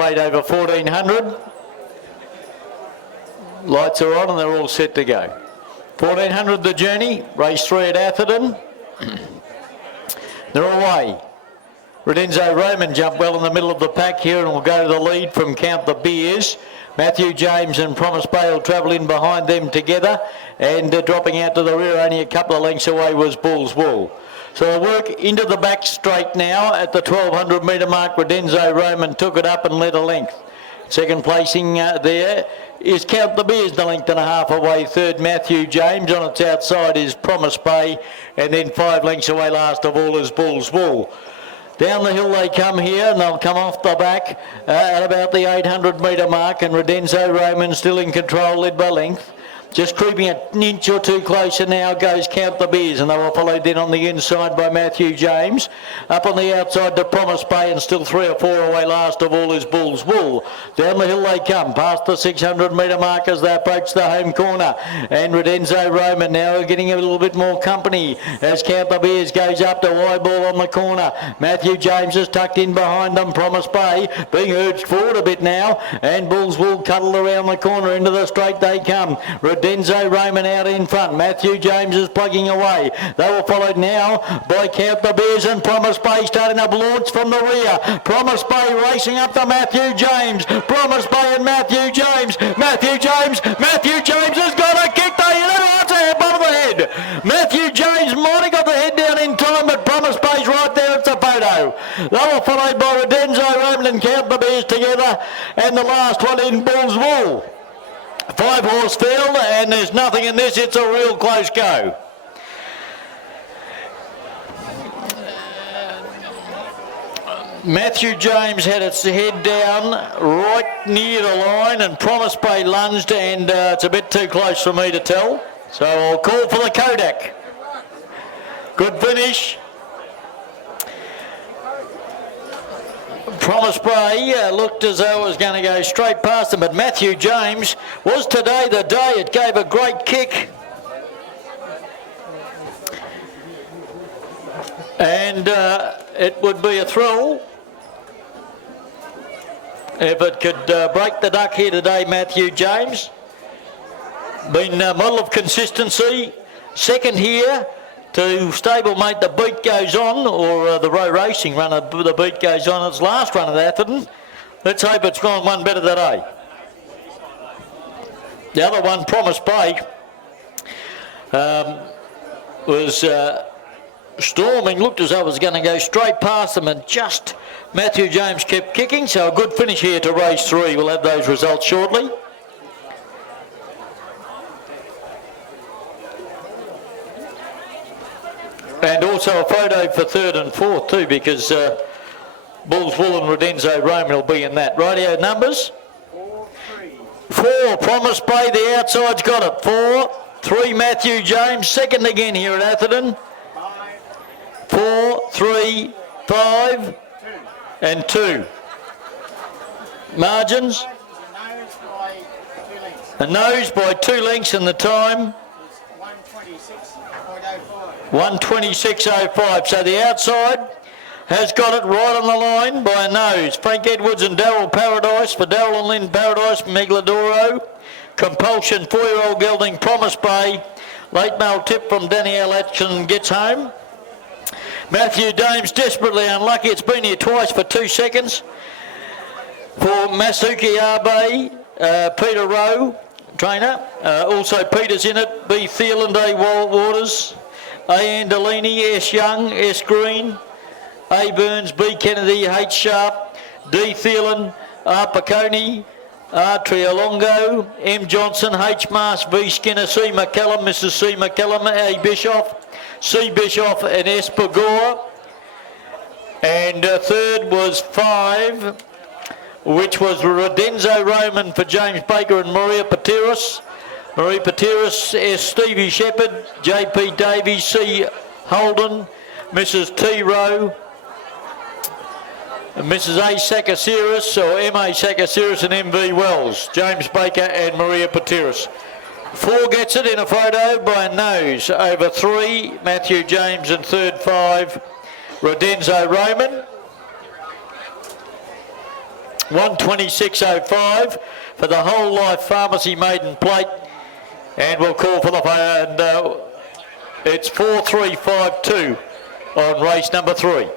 plate over 1400. Lights are on and they're all set to go. 1400 the journey, race 3 at Atherton. They're away. Redenzo Roman jumped well in the middle of the pack here and will go to the lead from Count the Beers. Matthew James and Promise Bay will travel in behind them together, and dropping out to the rear only a couple of lengths away was Bull's Wool. So they'll work into the back straight now at the 1200 metre mark. Redenzo Roman took it up and led a length. Second placing there is Count the Beers, the length and a half away. Third, Matthew James. On its outside is Promise Bay, and then 5 lengths away last of all is Bull's Wool. Down the hill they come here, and they'll come off the back at about the 800 metre mark, and Redenzo Roman still in control, led by length. Just creeping an inch or two closer now goes Count the Beers, and they were followed then on the inside by Matthew James. Up on the outside to Promise Bay, and still 3 or 4 away last of all is Bull's Wool. Down the hill they come, past the 600 metre mark as they approach the home corner. And Redenzo Roman now getting a little bit more company as Count the Beers goes up to wide ball on the corner. Matthew James is tucked in behind them. Promise Bay being urged forward a bit now, and Bull's Wool cuddled around the corner. Into the straight they come. Redenzo Roman out in front. Matthew James is plugging away. They were followed now by Count the Beers and Promise Bay starting up launch from the rear. Promise Bay racing up to Matthew James. Promise Bay and Matthew James. Matthew James has got a kick. They hit it out there, bottom of the head. Matthew James might have got the head down in time, but Promise Bay's right there. It's a photo. They were followed by Redenzo Roman and Count the Beers together, and the last one in Bull's Wool. 5 horse field, and there's nothing in this. It's a real close go. Matthew James had its head down right near the line, and Promise Bay lunged, and it's a bit too close for me to tell. So I'll call for the Kodak. Good finish. Promise Bay looked as though it was going to go straight past him, but Matthew James was today the day. It gave a great kick. And it would be a thrill if it could break the duck here today, Matthew James. Been a model of consistency. Second here to stablemate The Beat Goes On, or the row racing runner The Beat Goes On, its last run at Atherton. Let's hope it's gone one better today. The other one, Promise Bay, was storming, looked as though it was going to go straight past them, and just Matthew James kept kicking. So a good finish here to race 3. We'll have those results shortly. And also a photo for 3rd and 4th too, because Bull's Wool and Redenzo Roman will be in that. Radio numbers? 4, Promise Bay, the outside's got it. 4, 3, Matthew James, second again here at Atherton. 4, 3, 5, and 2. Margins? A nose by 2 lengths, and the time? 1:26.05. So the outside has got it right on the line by a nose. Frank Edwards and Darryl Paradise for Darryl and Lynn Paradise from Megladoro. Compulsion, 4-year-old gelding Promise Bay. Late mail tip from Danielle Atkinson gets home. Matthew James desperately unlucky. It's been here twice for 2 seconds. For Masuki Abe, Peter Rowe, trainer. Also Peter's in it. B. Thieland, A. Waters. A. Andolini, S. Young, S. Green, A. Burns, B. Kennedy, H. Sharp, D. Thieland, R. Piccone, R. Triolongo, M. Johnson, H. Mars, V. Skinner, C. McCallum, Mrs. C. McCallum, A. Bischoff, C. Bischoff, and S. Pagora. And third was 5, which was Redenzo Roman for James Baker and Maria Patiris. Marie Patiris, S. Stevie Shepherd, J.P. Davies, C. Holden, Mrs. T. Rowe, Mrs. A. Sakasiris, or M.A. Sakasiris and M.V. Wells, James Baker and Maria Patiris. 4 gets it in a photo by a nose. Over 3, Matthew James, and third 5, Redenzo Roman. 126.05 for the Whole Life Pharmacy maiden plate. And we'll call for the and it's 4.352 on race number 3.